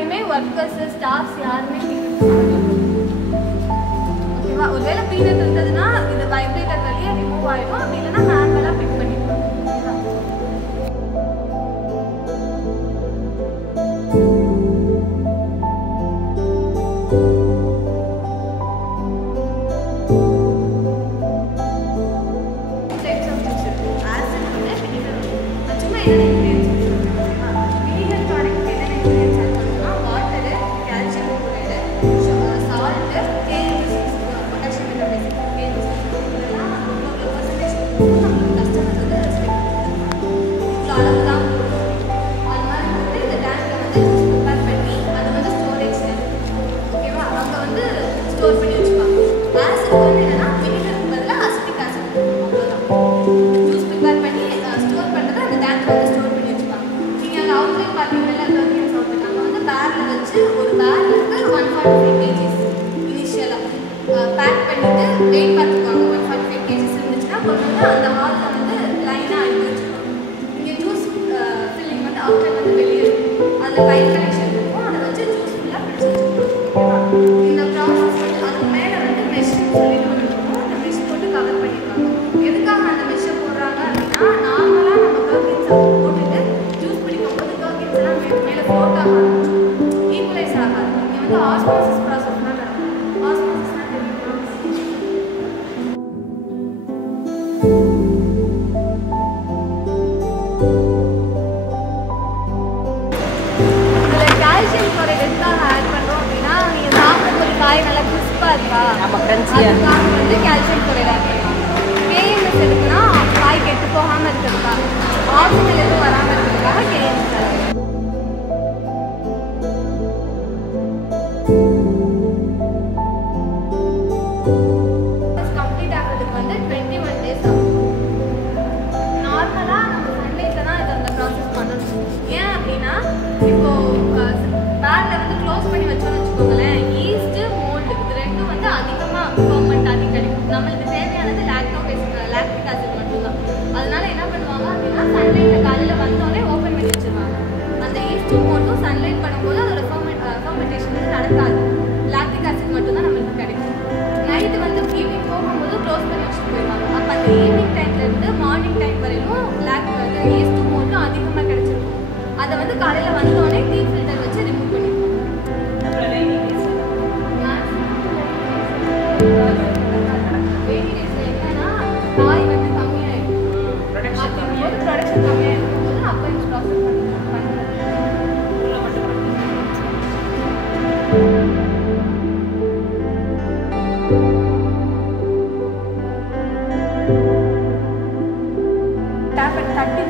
எப்பயுமே workers staffs யாருமே ஓகேவா. ஒருவேளை பீனட் இருந்ததுன்னா இது வைப்ரேட்டர் வழியே ரிமூவ் ஆகிடும், அப்படி இல்லைன்னா மேனுவலாக பிக் பண்ணிடுவோம். கால்சியம் குறையாது. KMS எதுக்குன்னா காய் கெட்டு போகாமல் இருக்கிறதுக்காக, ஆக்சிஜன் எதுவும் வராமல் இருக்கிறதுக்காக KMS. கம்ப்ளீட் ஆகிறதுக்கு வந்து 21 days ஆகும். நார்மலாக நம்ம சன்லைட்டில் தான் இதை அந்த ப்ராசஸ் பண்ணணும். ஏன் அப்படின்னா இப்போ பேரில் வந்து க்ளோஸ் பண்ணி வச்சோன்னு வச்சுக்கோங்களேன், ஈஸ்ட்டு மோல்டு இது ரெண்டும் வந்து அதிகமாக பெர்மெண்ட் அதிகம் கிடைக்கும். நம்மளுக்கு தேவையானது லாக்டிக் ஆசிட் மட்டும்தான். அதனால என்ன பண்ணுவாங்க அப்படின்னா சன்லைட்டில் காலையில் வந்தோடனே ஓப்பன் பண்ணி வச்சுருவாங்க. அந்த ஈஸ்ட்டும் மோல்டும் சன்லைட் பண்ணும்போது அதோட ஃபெர்மெண்டேஷன் வந்து நடக்காது. லாக்டிக் ஆசிட் மட்டும்தான் நம்மளுக்கு கிடைக்கும். நைட்டு வந்து ஈவினிங் போகும்போது க்ளோஸ் பண்ணி வச்சுட்டு போயிடுவாங்க. அப்போ அந்த ஈவினிங் டைம்லேருந்து மார்னிங் டைம் வரையிலும் ஈஸ்ட்டும் மோல்டும் அதிகமாக கிடைச்சிருக்கும். அதை வந்து காலையில் வந்தோடனே டீ ஃபில்டர் வச்சு ரிமூவ் பண்ணிடுவாங்க. காய் வந்து கம்மியாகிடும், ப்ரொடக்ஷன் கம்மியாக இருக்கும்போது அப்போ இந்த ப்ராசஸ்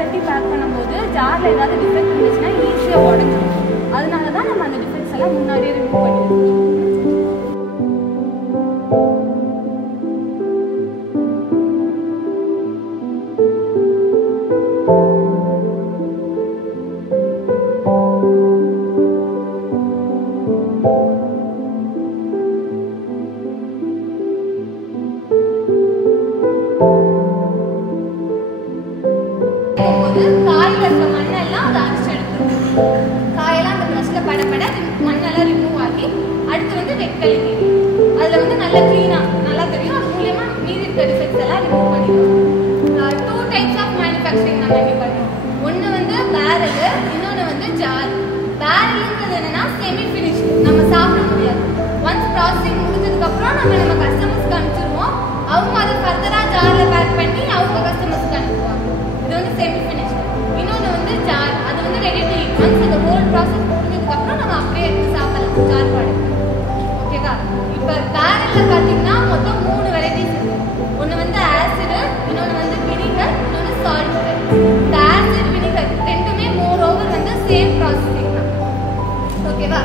தட்டி பேக் பண்ணும்போது ஜாரில் ஏதாவது டிஃபெக்ட் இருந்துச்சுன்னா ஈஸியாக உடஞ்சிடும். அதனால தான் நம்ம அந்த டிஃபெக்ட்ஸ் எல்லாம் முன்னாடியே ரிமூவ் பண்ணிடுவோம். காயில் இருக்க மண்ணெல்லாம் அதை அரைச்சி எடுத்துரும். காயெல்லாம் அந்த ப்ரஷ்ல படப்பட மண்ணெல்லாம் ரிமூவ் ஆகி அடுத்து வந்து வெட்களி அதில் வந்து நல்லா க்ளீனாக நல்லா தெரியும். அது மூலயமா மீதி இருக்க டிஃபெக்ட்ஸ் எல்லாம் ரிமூவ் பண்ணிடுவோம். 2 types ஆஃப் மேனுஃபேக்சரிங் நம்ம இங்கே பண்ணுவோம். ஒன்று வந்து பேரல், இன்னொன்று வந்து ஜார். பேரலுங்கிறது என்னன்னா செமி ஃபினிஷ், நம்ம சாப்பிட முடியாது. ஒன்ஸ் ப்ராசஸிங் முடிஞ்சதுக்கப்புறம் நம்ம கஸ்டமர்ஸ்க்கு அனுப்பிச்சிருவோம். அவங்க அதை ஃபர்தராக ஜாரில் பேக் பண்ணி அவங்க கஸ்டமர்ஸ்க்கு அனுப்புவாங்க. இது வந்து செமி ஃபினிஷ். இன்னொன்று வந்து ஜார், அது வந்து ரெடி டு ஈட். ஒன்ஸ் அந்த ஹோல் ப்ராசஸ் முடிஞ்சதுக்கப்புறம் நம்ம அப்படியே எடுத்து சாப்பிடலாம் ஜார் ப்ராடக்ட். ஓகேவா? இப்போ பேரலில் பார்த்தீங்கன்னா மொத்தம் 3 வெரைட்டிஸ் இருக்கு. ஒன்று வந்து ஆசிடு, இன்னொன்று வந்து வினிகர், இன்னொன்று சால்ட். இந்த ஆசிட் வினிகர் ரெண்டுமே மோர் ஓவர் வந்து சேம் ப்ராசஸிங் தான். ஓகேவா?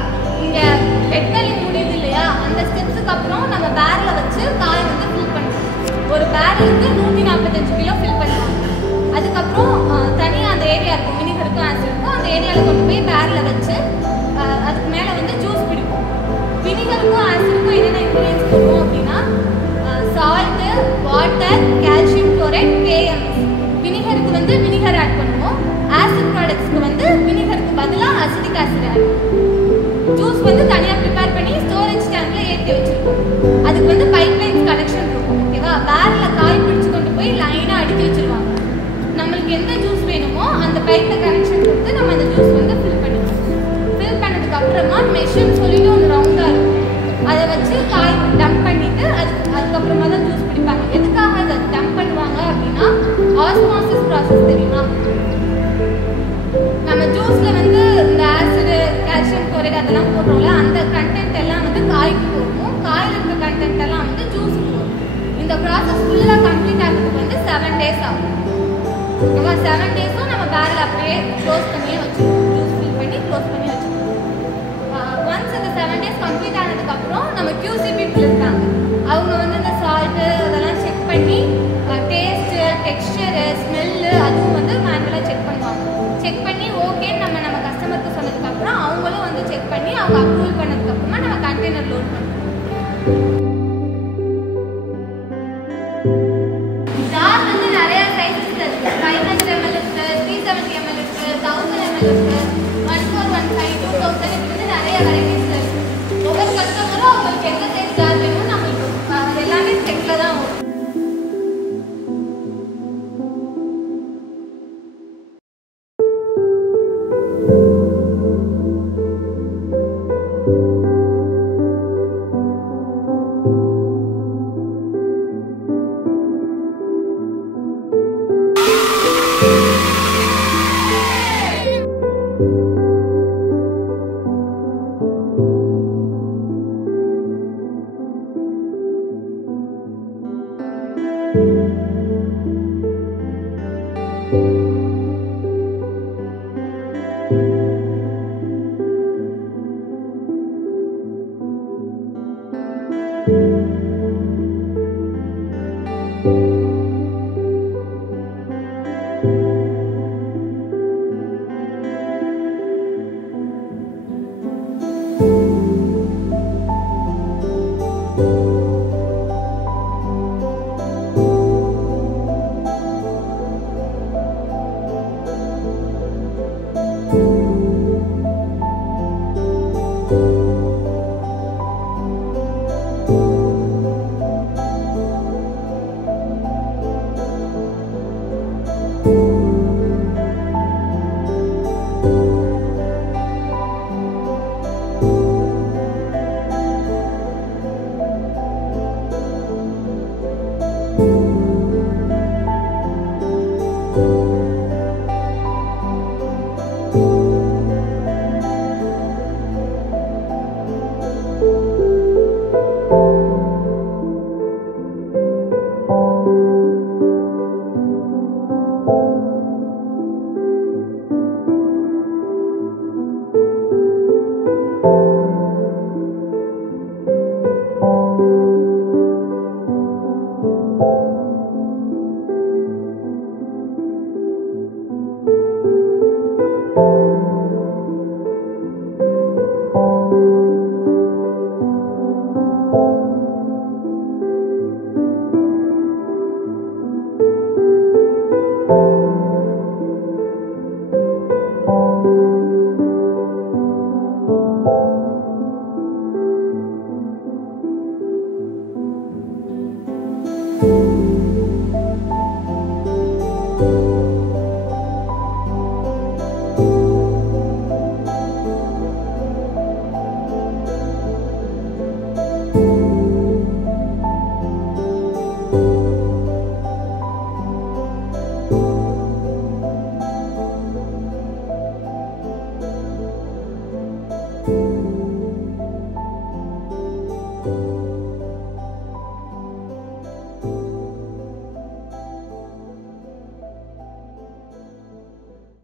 இங்கே வெட்கலிங் முடியுது இல்லையா, அந்த ஸ்டெப்ஸுக்கு அப்புறம் நம்ம பேரலை வச்சு காய் வந்து ஃபில் பண்ணுவோம். ஒரு பேரலுக்கு 145 கிலோ ஃபில் பண்ணுவாங்க. அதுக்கப்புறம் தனியாக அந்த ஏரியா இருக்கும், வினிகருக்கும் ஆசிடுக்கும், அந்த ஏரியாவில் கொண்டு போய் பேரில் வச்சு அதுக்கு மேலே வந்து ஜூஸ் பிடிப்போம். வினிகருக்கும் ஆசிடுக்கும் என்னென்ன இன்க்ரீடியன்ஸ் போடுவோம் அப்படின்னா salt, water, calcium chloride, KMS. வினிகருக்கு வந்து வினிகர் ஆட் பண்ணுவோம். ஆசிட் ப்ராடக்ட்ஸ்க்கு வந்து வினிகருக்கு பதிலாக அசிட்டிக் ஆசிட் ஆட் பண்ணுவோம். அந்த பைப்ல கனெக்ஷன் கொடுத்து நம்ம அந்த ஜூஸ் வந்து ஃபில் பண்ணிக்கலாம். ஃபில் பண்ணதுக்கு அப்புறமா மெஷின் சொல்லிட்டு ஒரு ரவுண்டா இருக்கும், அதை வச்சு காய் டம்ப் பண்ணிட்டு அதுக்கப்புறமா தான் ஜூஸ் பிடிப்பாங்க. எதுக்காக அதை டம்ப் பண்ணுவாங்க அப்படின்னா ஆஸ்மாசிஸ் ப்ராசஸ் தெரியுமா? நம்ம ஜூஸ்ல வந்து இந்த ஆசிடு, கால்சியம் குளோரைடு அதெல்லாம் போடுறோம்ல, அந்த கண்டென்ட் எல்லாம் வந்து காய்க்கு போகும், காயில் இருக்க கண்டென்ட் எல்லாம் வந்து ஜூஸுக்கு போகும். இந்த ப்ராசஸ் ஃபுல்லாக கம்ப்ளீட் ஆகிறதுக்கு வந்து 7 days ஆகும். ஓகேவா? 7 days-ம் நம்ம பேரல் அப்படியே க்ளோஸ் பண்ணியே வச்சுருக்கோம், ஜூஸ் ஃபில் பண்ணி க்ளோஸ் பண்ணி வச்சுருக்கோம். ஒன்ஸ் இந்த 7 days கம்ப்ளீட் ஆனதுக்கப்புறம் நம்ம QC பீப்புள் இருக்காங்க, அவங்க வந்து இந்த சால்ட்டு அதெல்லாம் செக் பண்ணி டேஸ்ட்டு, டெக்ஸ்டரு, ஸ்மெல்லு அதுவும் வந்து மேனுவலாக செக் பண்ணுவாங்க. செக் பண்ணி ஓகேன்னு நம்ம கஸ்டமருக்கு சொன்னதுக்கப்புறம் அவங்களும் வந்து செக் பண்ணி அவங்க அப்ரூவல் பண்ணதுக்கப்புறமா நம்ம கண்டெய்னர் லோட் பண்ணுவோம். ஜார் வந்து நிறைய சைஸஸ் இருக்கு. 500 ml இருக்கு, 370 ml இருக்கு, 1000 ml இருக்கு, 1415, 2000 இப்படி வந்து நிறைய வெரைட்டிஸ் இருக்கு. ஒவ்வொரு கஸ்டமரும் அவங்களுக்கு எந்த சைஸ் ஜார் வேணுமோ நம்மளுக்கு அது எல்லாமே செக்ல தான் வரும்.